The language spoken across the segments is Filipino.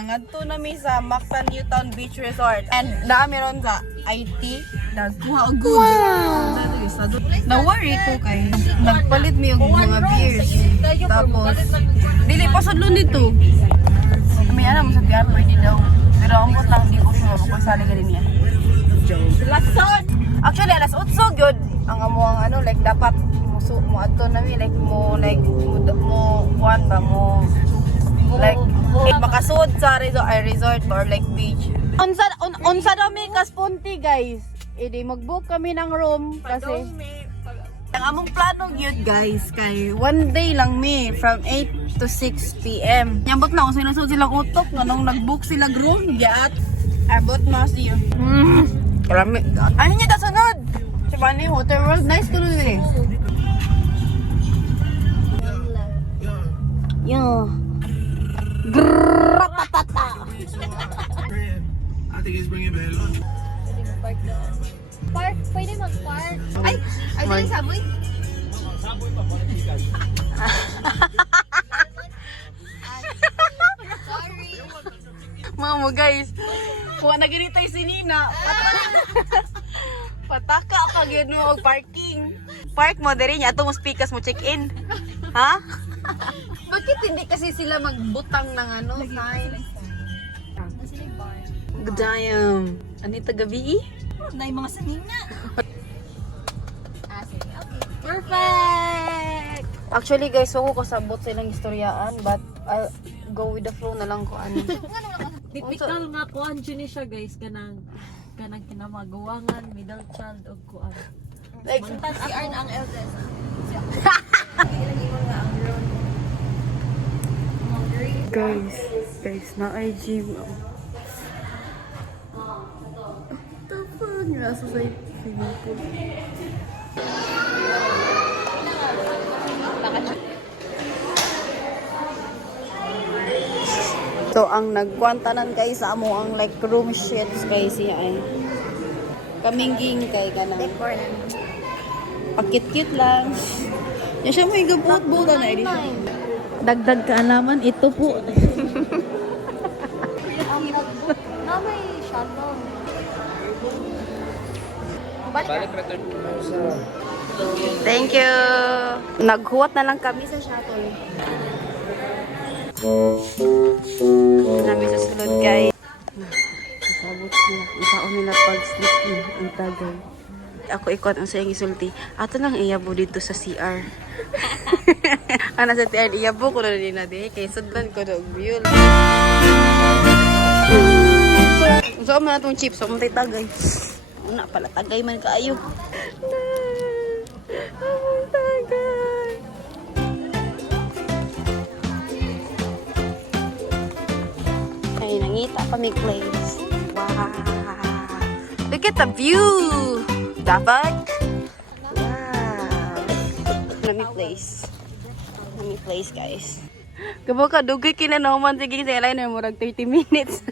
mangadto na mi sa Mactan Newtown Beach Resort. And dami ron sa IT. Nagkuha og goods. Na-worry ko kay nagpalit mi og mga beers. Tapos dili pa sudlo nito. May alam mo sa PR pwede daw. Pero ang butang di ko sure kung sali ka din yan. Lasod! Actually, alas 8 good. Ang amo ang ano, like dapat mo adto na mi like mo kuan ba mo like makasud sa resort or like beach. Unsa daw mi kaspunti guys. Edi mag-book kami ng room kasi ang among plano gyud guys kay one day lang mi from 8 to 6 PM. Nyambot na kung sinusod silang utok nganong nag-book sila room giat. Abot mo siya. Karami. Ano niya dasunod? Siya ni Hotel World nice to rin eh. Yo. Grrrratata. I think it's bringing bad luck. Park, pwede mag-park. Ay, ay dali saboy. Sorry. Mga mo guys, kuha na ginitay si Nina. Pataka ka gyud mo og parking. Park mo diri niya ato mo speakers mo check-in. Ha? Bakit hindi kasi sila magbutang ng ano sign? Damn. Anita gabi? Na yung mga sanina. Sige, okay. Perfect! Actually guys, so ko kasabot sa ilang istoryaan but I'll go with the flow na lang ko ano. Typical nga kuan ni siya guys kanang kinamagawangan middle child og kuan. Like, Si Arn ang eldest. guys, na IG mo. Tapos nasa sa swimming pool. So ang nagkwantanan kay sa amo ang like room sheets kay siya ay kamingging kay kanang pakit-kit lang. Ya siya mo igabot-bota na ini. Dagdag kaalaman ito po. Na may shuttle. Thank you. Naghuwat na lang kami sa shuttle. Kami sa sulod guys. Kasabot sila. Isaon nila pag-sleep in. Ang tagay. Ako ikot ang sayang isulti. Ato lang iyabo dito sa CR. Ana sa CR iyabo ko na din na di. Kaya sudlan ko na view. So man atong chips. So man tayo tagay. Una pala tagay man kaayo. Ang tagay. Ay, nangita pa may place. Wow. Look at the view. Dapat. Wow. Nami place. Nami place, guys. Kabo ka, dugay kinanaman. Sige, sa eyeliner mo, 30 minutes.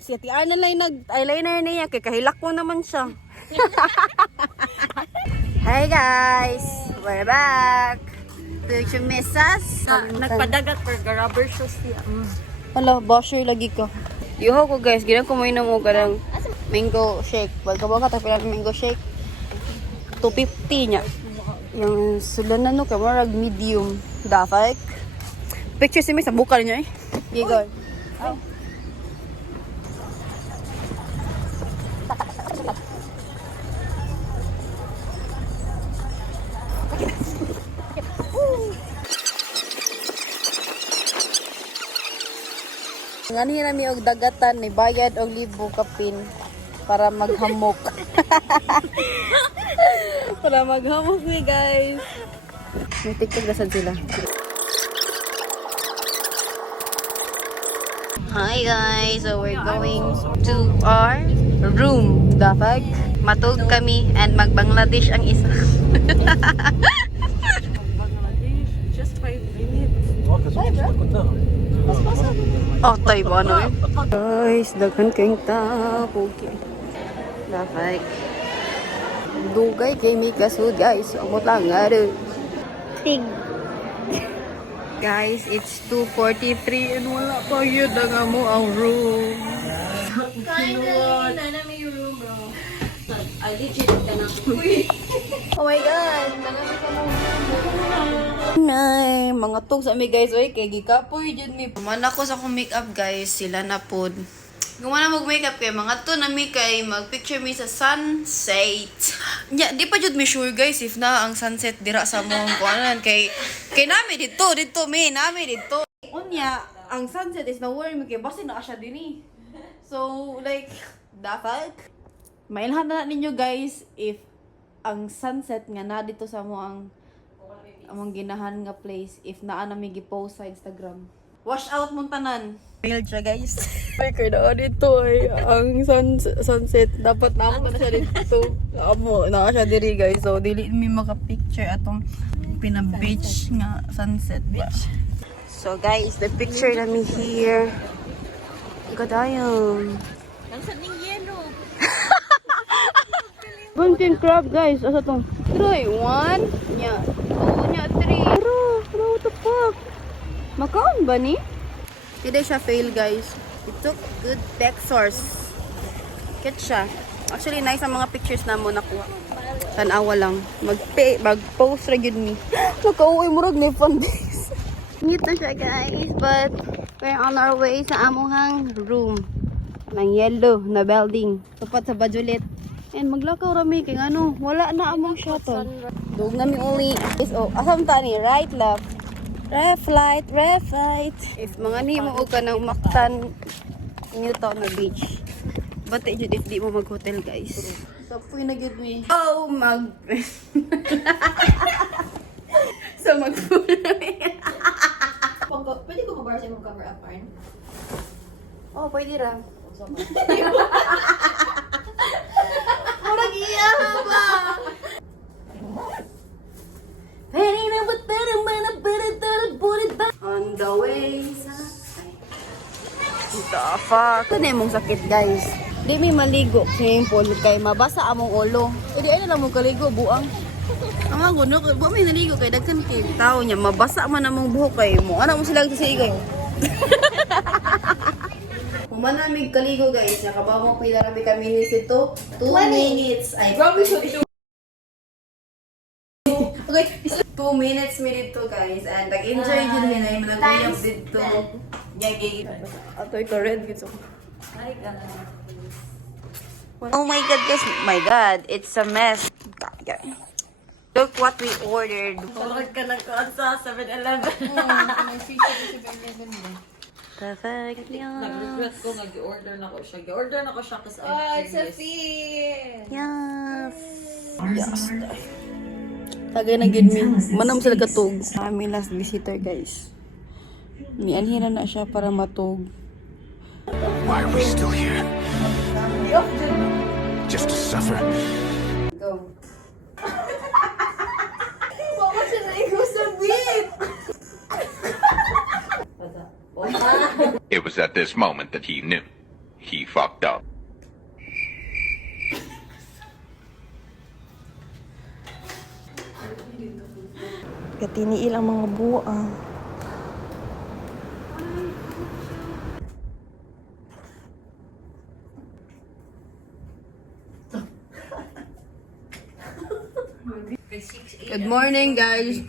Si Ate Arna lang nag-eyeliner niya. Kaya kahilak mo naman siya. Hi guys! We're back! Did you miss us? Nagpadagat for rubber shoes niya. Hala, basher lagi ka. Yuho ko guys, ginang kumain na mo karang mango shake. Bagkabaw ka, tapilan mango shake. 250 niya. Yung sulan na no, kamarag medium. Dapat. Picture si may sa bukal niya eh. Gigon. Oh. Ngani nami og dagatan ni bayad og libo kapin para maghamok. Para maghamok ni guys. May TikTok dasan sila. Hi guys, so we're going to our room. Dapat matulog kami and mag-Bangladesh ang isa. Bangladesh, just 5 minutes. Oh, tayo ba ano eh? Guys, daghan kayong tao. Dapat. Dugay kay may kasud guys. Amot lang nga rin. Ting. Guys, it's 2:43 and wala pa yun ang mo ang room. Finally, na may room, bro. I legit ka na. Oh my God! Nay, mga tog sa mi guys, oy, kay gikapoy jud mi. Mana ko sa akong makeup guys, sila na pod. Gumana mag makeup kay mga to na mi kay mag-picture mi sa sunset. Nya, di pa jud mi sure guys if na ang sunset dira sa mong kuanan kay nami dito nami dito. Unya, ang sunset is no worry mi kay basta na siya dinhi. So like, the fuck? Mailhan na ninyo guys if ang sunset nga na dito sa mo ang among ginahan nga place if naa na mi gi-post sa Instagram. Wash out mong tanan. Failed siya guys. Kaya na dito ay ang sunset dapat naamo na siya dito. Amo na siya diri guys. So dili mi maka-picture atong pina-beach nga sunset ba. So guys, the picture na mi here. Gadayon. Ang saning yellow. Bunting crab guys. Asa tong? Troy, 1, nya 2, nya 3. Pero, what the fuck? Makaon ba ni? Hindi siya fail guys. It took good pictures. Kit siya. Actually, nice ang mga pictures na mo nakuha. Tanawa lang. Mag-post ra gyud mi. Nakauwi mo rag ni days. Ngit na siya guys. But, we're on our way sa amuhang room. Ng yellow na building. Tapat sa Bajulit. And maglakaw rami kay ano, wala na among shuttle. Dug na mi uli. Oh, asam ta ni right left. Left right. If mga ni mo og kanang maktan Newtown na beach. Bati jud if di mo mag-hotel guys. So puy na gyud mi. Oh so mag-pool na Pwede ko mabar sa mong cover up, Arn? Oh, pwede ra. Murag iya ba? On the way sa... The fuck? Ito na yung sakit guys. Di may maligo swimming pool kay mabasa among ulo. E di ay na lang mong kaligo, buang. Ang mga guno, buang may naligo kay dagkan kay tao niya. Mabasa man among buhok kay mo. Ano mo silang sasigoy? Humanamig kaligo guys. Nakabaw mo pila kami minutes ito. 2 minutes. Ay, promise you. Okay, 2 minutes mi dito guys. And nag-enjoy din mi na yung nag-uyab dito. Yagay. Ato ito red gito. Oh my god guys. My god. It's a mess. Look what we ordered. Order ka lang ko sa 7-Eleven. Perfect. Nag-regret ko, nag-order na ko siya. Gi-order na ko siya kasi I'm It's a curious. fish. Yes. Yes. Tagay na gid mi. Manam sila katug. Kami last visitor guys. Mianhira na siya para matug. Why are we still here? Just to suffer? Go. Baka siya na ikaw sa beat. It was at this moment that he knew. He fucked up. Katiniil ang mga buwa. Good morning guys.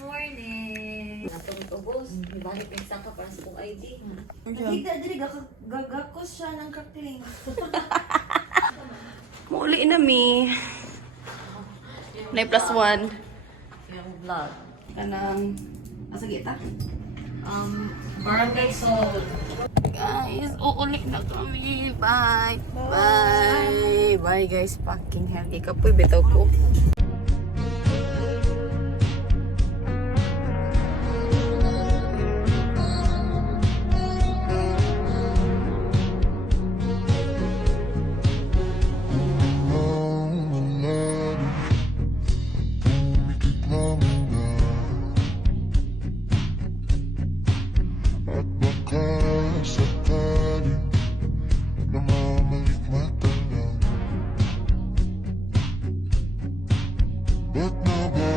Morning. Natong ubos, balik yung saka para sa kong ID. Nakita dili gagakos siya ng cocktail. Muli na mi. 9+1. Yung vlog. Kanang asa kita? Barangay Soul. Guys, uulit na kami. Bye. Bye. Bye guys. Fucking hell. Ikapoy bitaw ko. At baka sakali na mamalikmata lang. Ba't na ba